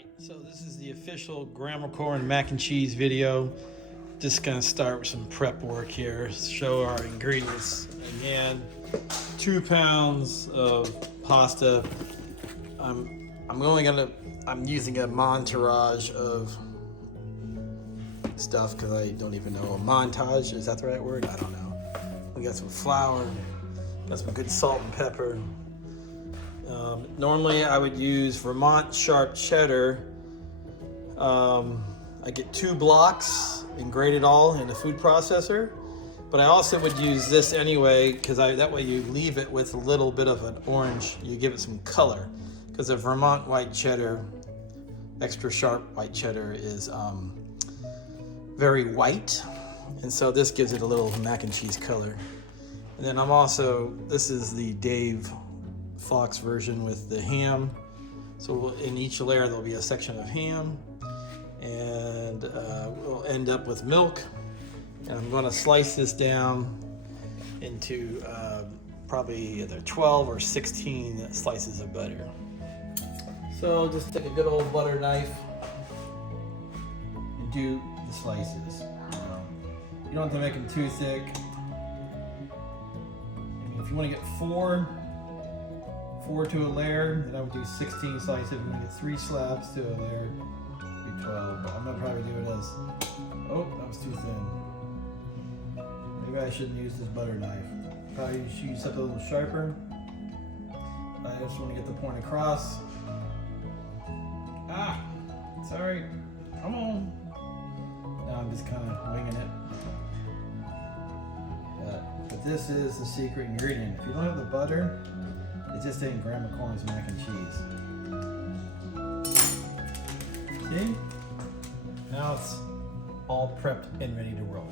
Alright, so this is the official Grandma Corwin mac and cheese video. Just gonna start with some prep work here, show our ingredients. Again, 2 pounds of pasta. I'm using a montage of stuff because I don't even know. A montage, is that the right word? I don't know. We got some flour, got some good salt and pepper. Normally I would use Vermont sharp cheddar. I get 2 blocks and grate it all in a food processor, but I also would use this anyway because that way you leave it with a little bit of an orange, you give it some color, because the Vermont white cheddar, extra sharp white cheddar, is very white, and so this gives it a little mac and cheese color. And then this is the Dave Fox version with the ham. So in each layer there'll be a section of ham, and we'll end up with milk. And I'm going to slice this down into probably either 12 or 16 slices of butter. So just take a good old butter knife and do the slices. You don't have to make them too thick. If you want to get four to a layer, then I would do 16 slices. If you want to get 3 slabs to a layer, do 12. But I'm gonna probably do it as, oh, that was too thin. Maybe I shouldn't use this butter knife. Probably should use something a little sharper. I just want to get the point across. Ah, sorry. Come on. Now I'm just kind of winging it. But this is the secret ingredient. If you don't have the butter, it just ain't Grandma Corwin's mac and cheese. See? Now it's all prepped and ready to roll.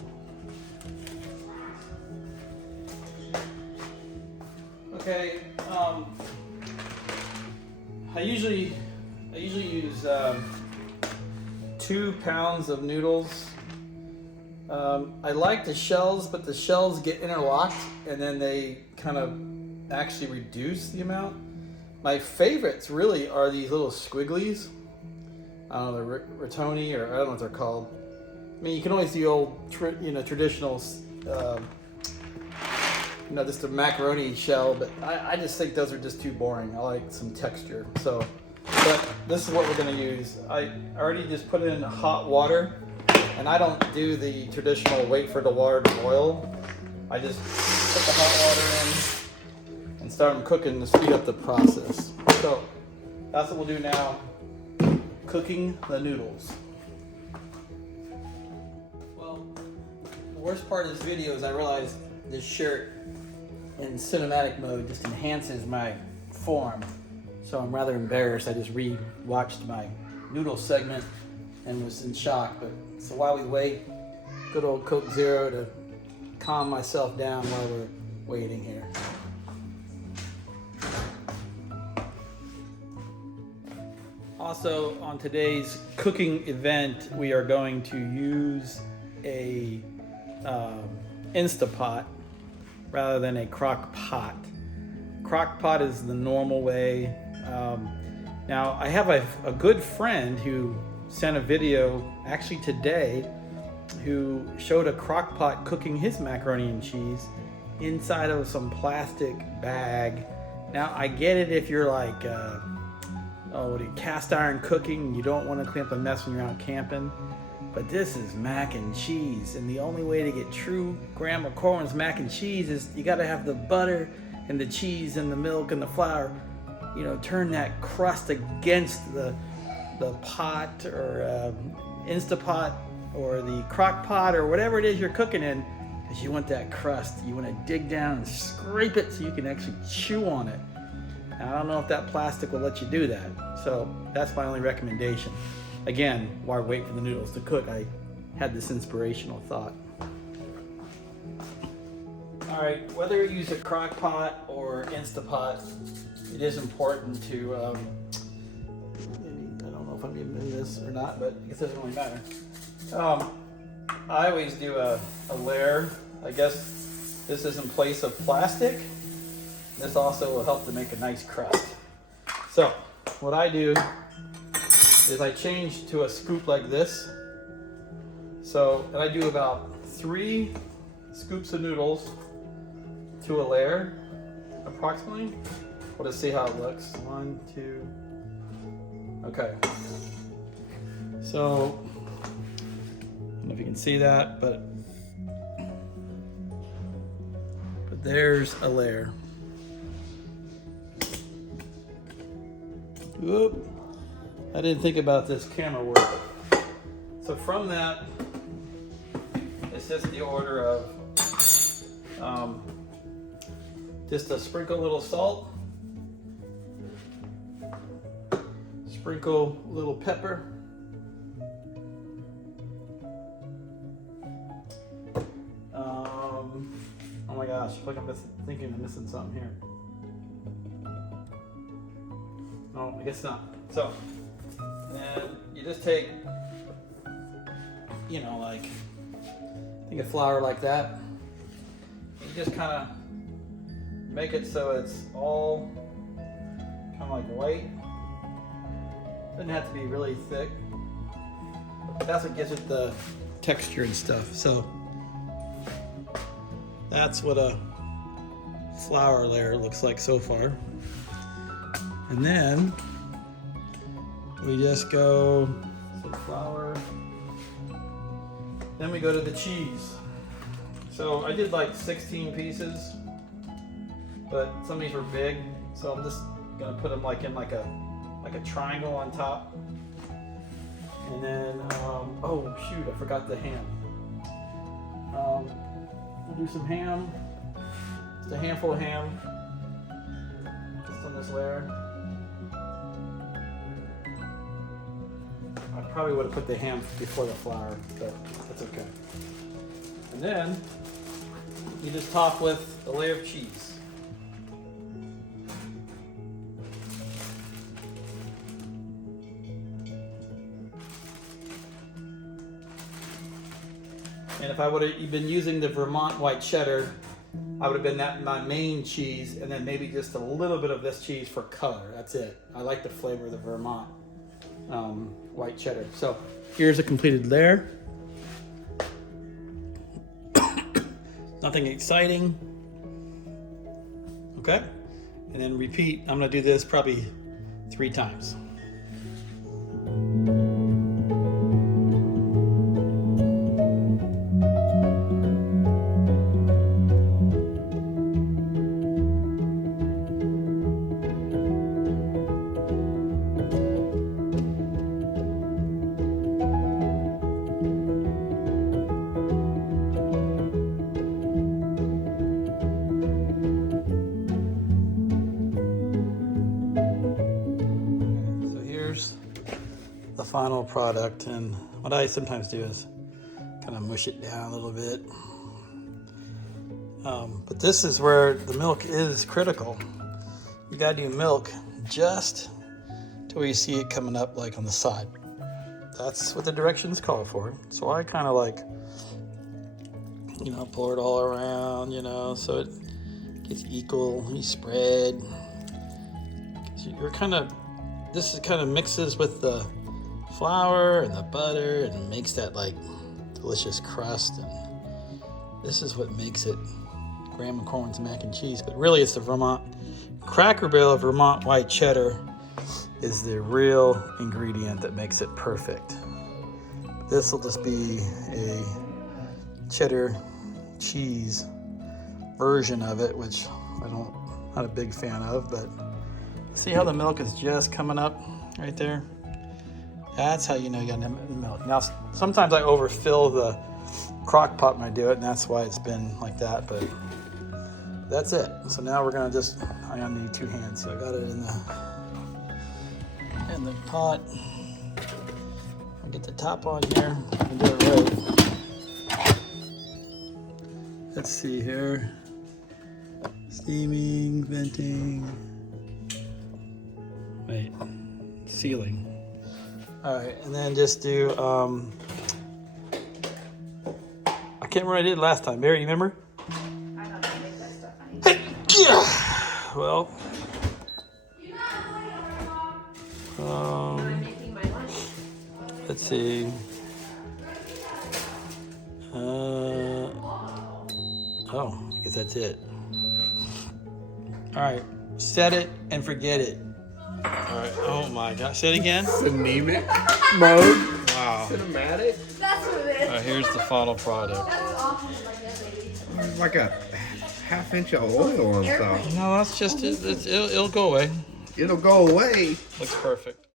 Okay, I usually use 2 pounds of noodles. I like the shells, but the shells get interlocked and then they kind of actually reduce the amount. My favorites really are these little squigglies. I don't know, the rotoni, or I don't know what they're called. I mean, you can always do old, traditional, just a macaroni shell, but I just think those are just too boring. I like some texture. So, but this is what we're gonna use. I already just put it in hot water, and I don't do the traditional wait for the water to boil. I just put the hot water in and start them cooking to speed up the process. So that's what we'll do now, cooking the noodles. Well, the worst part of this video is I realized this shirt in cinematic mode just enhances my form. So I'm rather embarrassed. I just re-watched my noodle segment and was in shock. But so while we wait, good old Coke Zero to calm myself down while we're waiting here. Also, on today's cooking event, we are going to use a Insta Pot rather than a crock pot. Crock pot is the normal way. Now, I have a good friend who sent a video actually today who showed a crock pot cooking his macaroni and cheese inside of some plastic bag. Now, I get it if you're like cast iron cooking, you don't want to clean up a mess when you're out camping, but this is mac and cheese, and the only way to get true Grandma Corwin's mac and cheese is you got to have the butter and the cheese and the milk and the flour, turn that crust against the pot or Insta Pot or the crock pot or whatever it is you're cooking in, because you want that crust. You want to dig down and scrape it so you can actually chew on it. Now, I don't know if that plastic will let you do that, so that's my only recommendation. Again, while we wait for the noodles to cook, I had this inspirational thought. All right, whether you use a crock pot or Insta Pot, it is important to, I don't know if I'm even in this or not, but it doesn't really matter. I always do a layer. I guess this is in place of plastic. This also will help to make a nice crust. So what I do is I change to a scoop like this. So, and I do about 3 scoops of noodles to a layer, approximately. We'll just see how it looks. 1, 2. Okay. So, I don't know if you can see that, but there's a layer. Whoop. I didn't think about this camera work. So from that, it's just the order of just a sprinkle a little salt, sprinkle a little pepper, oh my gosh, I feel like I'm thinking I'm missing something here. No, I guess not. So then you just take, you know, like, think of flour like that. You just kind of make it so it's all kind of like white. Doesn't have to be really thick. That's what gives it the texture and stuff. So that's what a flour layer looks like so far. And then we just go some flour. Then we go to the cheese. So I did like 16 pieces, but some of these were big, so I'm just gonna put them like in like a triangle on top. And then, oh shoot, I forgot the ham. We'll do some ham, just a handful of ham, just on this layer. I probably would have put the ham before the flour, but that's okay. And then you just top with a layer of cheese. And if I would have been using the Vermont white cheddar, I would have been that my main cheese, and then maybe just a little bit of this cheese for color. That's it. I like the flavor of the Vermont white cheddar. So here's a completed layer. Nothing exciting. Okay, and then repeat. I'm gonna do this probably 3 times. The final product, and what I sometimes do is kind of mush it down a little bit, but this is where the milk is critical. You got to do milk just to where you see it coming up like on the side. That's what the directions call for. So I kind of like, you know, pour it all around, you know, so it gets equal. You spread. You're kind of, this is kind of mixes with the flour and the butter and makes that like delicious crust, and this is what makes it Graham and Corwins mac and cheese. But really it's the Vermont Cracker Barrel of Vermont white cheddar is the real ingredient that makes it perfect. This will just be a cheddar cheese version of it, which I'm not a big fan of, but see how the milk is just coming up right there? That's how you know you got milk. Now, sometimes I overfill the crock pot when I do it, and that's why it's been like that, but that's it. So now we're gonna just, I only need 2 hands, so I got it in the pot. I'll get the top on here and do it right. Let's see here. Steaming, venting. Wait, sealing. All right, and then just do, I can't remember what I did last time. Mary, you remember? I don't know, make that stuff funny. Well, I'm making my lunch. Let's see. Oh, I guess that's it. All right, set it and forget it. All right. Oh my gosh. Say it again. Cinematic mode. Wow. Cinematic. That's what it is. All right, here's the final product. That's awesome like that, baby. There's like a half inch of oil on top. No, that's just it. It'll go away. It'll go away. Looks perfect.